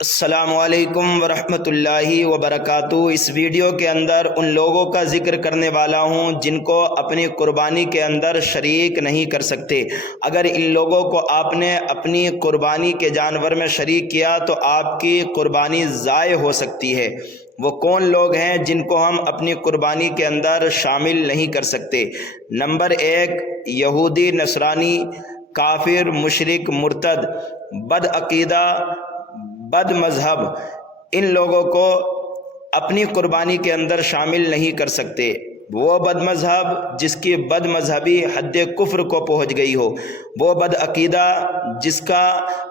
السلام علیکم ورحمۃ اللہ وبرکاتہ۔ اس ویڈیو کے اندر ان لوگوں کا ذکر کرنے والا ہوں جن کو اپنی قربانی کے اندر شریک نہیں کر سکتے۔ اگر ان لوگوں کو آپ نے اپنی قربانی کے جانور میں شریک کیا تو آپ کی قربانی ضائع ہو سکتی ہے۔ وہ کون لوگ ہیں جن کو ہم اپنی قربانی کے اندر شامل نہیں کر سکتے؟ نمبر 1، یہودی، نصرانی، کافر، مشرک، مرتد، بد عقیدہ، بد مذہب، ان لوگوں کو اپنی قربانی کے اندر شامل نہیں کر سکتے۔ وہ بد مذہب جس کی بد مذہبی حد کفر کو پہنچ گئی ہو، وہ بد عقیدہ جس کا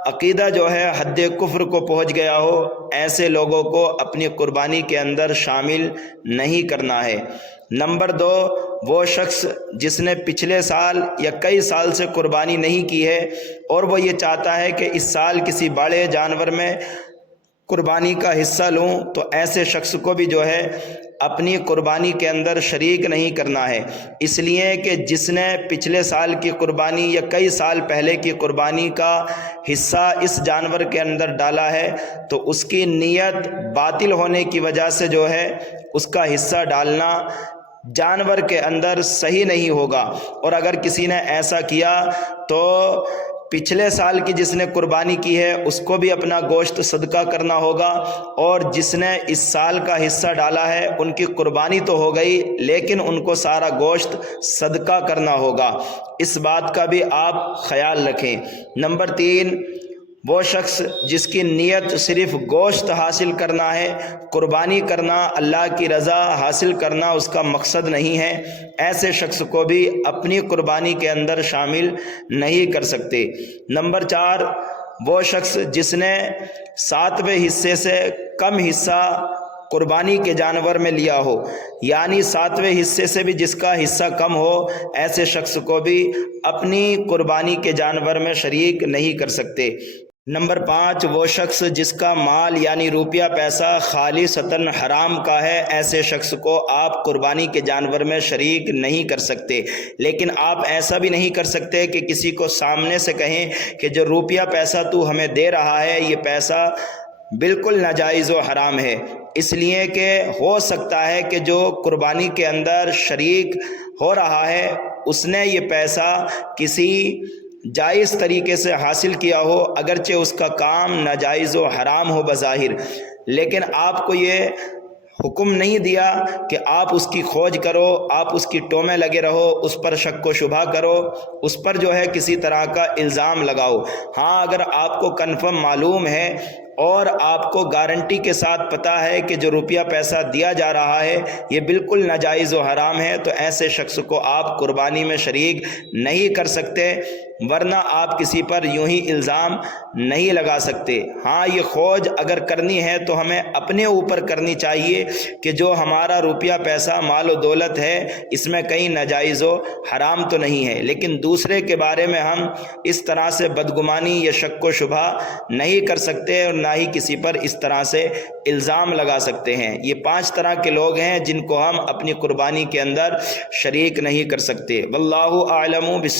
عقیدہ جو ہے حد کفر کو پہنچ گیا ہو، ایسے لوگوں کو اپنی قربانی کے اندر شامل نہیں کرنا ہے۔ نمبر 2، وہ شخص جس نے پچھلے سال یا کئی سال سے قربانی نہیں کی ہے اور وہ یہ چاہتا ہے کہ اس سال کسی بڑے جانور میں قربانی کا حصہ لوں، تو ایسے شخص کو بھی جو ہے اپنی قربانی کے اندر شریک نہیں کرنا ہے، اس لیے کہ جس نے پچھلے سال کی قربانی یا کئی سال پہلے کی قربانی کا حصہ اس جانور کے اندر ڈالا ہے تو اس کی نیت باطل ہونے کی وجہ سے جو ہے اس کا حصہ ڈالنا جانور کے اندر صحیح نہیں ہوگا۔ اور اگر کسی نے ایسا کیا تو پچھلے سال کی جس نے قربانی کی ہے اس کو بھی اپنا گوشت صدقہ کرنا ہوگا، اور جس نے اس سال کا حصہ ڈالا ہے ان کی قربانی تو ہو گئی لیکن ان کو سارا گوشت صدقہ کرنا ہوگا۔ اس بات کا بھی آپ خیال رکھیں۔ نمبر 3، وہ شخص جس کی نیت صرف گوشت حاصل کرنا ہے، قربانی کرنا، اللہ کی رضا حاصل کرنا اس کا مقصد نہیں ہے، ایسے شخص کو بھی اپنی قربانی کے اندر شامل نہیں کر سکتے۔ نمبر 4، وہ شخص جس نے 7ویں حصے سے کم حصہ قربانی کے جانور میں لیا ہو، یعنی 7ویں حصے سے بھی جس کا حصہ کم ہو، ایسے شخص کو بھی اپنی قربانی کے جانور میں شریک نہیں کر سکتے۔ نمبر 5، وہ شخص جس کا مال یعنی روپیہ پیسہ خالصتاً حرام کا ہے، ایسے شخص کو آپ قربانی کے جانور میں شریک نہیں کر سکتے۔ لیکن آپ ایسا بھی نہیں کر سکتے کہ کسی کو سامنے سے کہیں کہ جو روپیہ پیسہ تو ہمیں دے رہا ہے یہ پیسہ بالکل ناجائز و حرام ہے، اس لیے کہ ہو سکتا ہے کہ جو قربانی کے اندر شریک ہو رہا ہے اس نے یہ پیسہ کسی جائز طریقے سے حاصل کیا ہو، اگرچہ اس کا کام ناجائز و حرام ہو بظاہر، لیکن آپ کو یہ حکم نہیں دیا کہ آپ اس کی کھوج کرو، آپ اس کی ٹومیں لگے رہو، اس پر شک و شبہ کرو، اس پر جو ہے کسی طرح کا الزام لگاؤ۔ ہاں، اگر آپ کو کنفرم معلوم ہے اور آپ کو گارنٹی کے ساتھ پتہ ہے کہ جو روپیہ پیسہ دیا جا رہا ہے یہ بالکل ناجائز و حرام ہے، تو ایسے شخص کو آپ قربانی میں شریک نہیں کر سکتے، ورنہ آپ کسی پر یوں ہی الزام نہیں لگا سکتے۔ ہاں، یہ کھوج اگر کرنی ہے تو ہمیں اپنے اوپر کرنی چاہیے کہ جو ہمارا روپیہ پیسہ مال و دولت ہے اس میں کہیں ناجائز و حرام تو نہیں ہے، لیکن دوسرے کے بارے میں ہم اس طرح سے بدگمانی یا شک و شبہ نہیں کر سکتے اور نہ ہی کسی پر اس طرح سے الزام لگا سکتے ہیں۔ یہ 5 طرح کے لوگ ہیں جن کو ہم اپنی قربانی کے اندر شریک نہیں کر سکتے۔ واللہ اعلم بالصواب۔